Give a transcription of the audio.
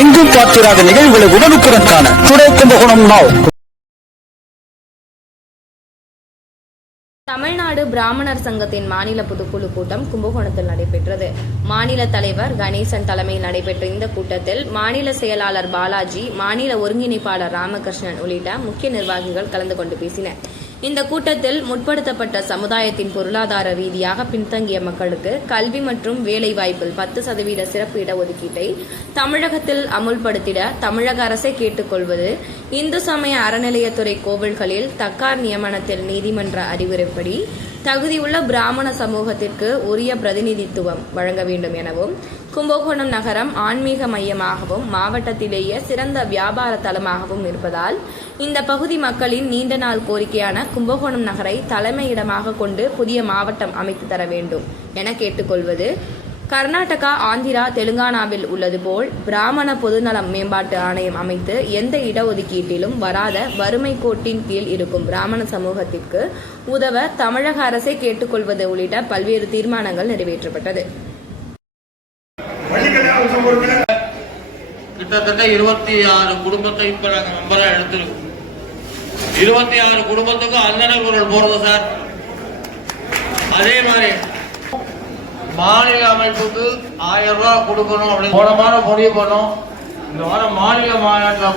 எதிர்பார்த்திராத நிகழ்வுகளை உடனுக்குடன் காண டுடே கும்பகோணம் நாவ் தமிழ்நாடு பிராமணர் சங்கத்தின் மாநில பொதுக்குழு கூட்டம் கும்பகோணத்தில் நடைபெற்றது. மாநில தலைவர் கணேசன் தலைமையில் நடைபெற்ற இந்த கூட்டத்தில் மாநில செயலாளர் பாலாஜி மாநில ஒருங்கிணைப்பாளர் ராமகிருஷ்ணன் உள்ளிட்ட முக்கிய நிர்வாகிகள் கலந்து கொண்டு பேசினர். இந்த கூட்டத்தில் முற்படுத்தப்பட்ட சமுதாயத்தின் பொருளாதார ரீதியாக பின்தங்கிய மக்களுக்கு கல்வி மற்றும் வேலைவாய்ப்பில் பத்து சதவீத சிறப்பு இடஒதுக்கீட்டை தமிழகத்தில் அமுல்படுத்திட தமிழக அரசை கேட்டுக்கொள்வது இந்து சமய அறநிலையத்துறை கோவில்களில் தக்கார் நியமனத்தில் நீதிமன்ற அறிவுரைப்படி தகுதியுள்ள பிராமண சமூகத்திற்கு உரிய பிரதிநிதித்துவம் வழங்க வேண்டும் எனவும் கும்பகோணம் நகரம் ஆன்மீக மையமாகவும் மாவட்டத்திலேயே சிறந்த வியாபார தலமாகவும் இருப்பதால் இந்த பகுதி மக்களின் நீண்ட நாள் கோரிக்கையான கும்பகோணம் நகரை தலைமையிடமாக கொண்டு புதிய மாவட்டம் அமைத்து தர வேண்டும் என கேட்டுக்கொள்வது கர்நாடகா ஆந்திரா தெலுங்கானாவில் உள்ளது போல் பிராமண பொதுநலம் மேம்பாட்டு ஆணையம் அமைத்து எந்த இடஒதுக்கீட்டிலும் வராத வறுமை கோட்டின் கீழ் இருக்கும் பிராமண சமூகத்திற்கு உதவ தமிழக அரசை கேட்டுக்கொள்வது உள்ளிட்ட பல்வேறு தீர்மானங்கள் நிறைவேற்றப்பட்டது. கிட்டத்தட்ட இருபத்தி ஆறு குடும்பத்தை இப்ப நாங்க மெம்பரா எடுத்திருக்கோம். இருபத்தி ஆறு குடும்பத்துக்கும் அந்தன குரல் போறது சார். அதே மாதிரி மாநில அமைப்புக்கு ஆயிரம் ரூபாய் கொடுக்கணும் அப்படின்னு போன வாரம் முடிவு பண்ணோம். இந்த வாரம் மாநில மாநாட்டில்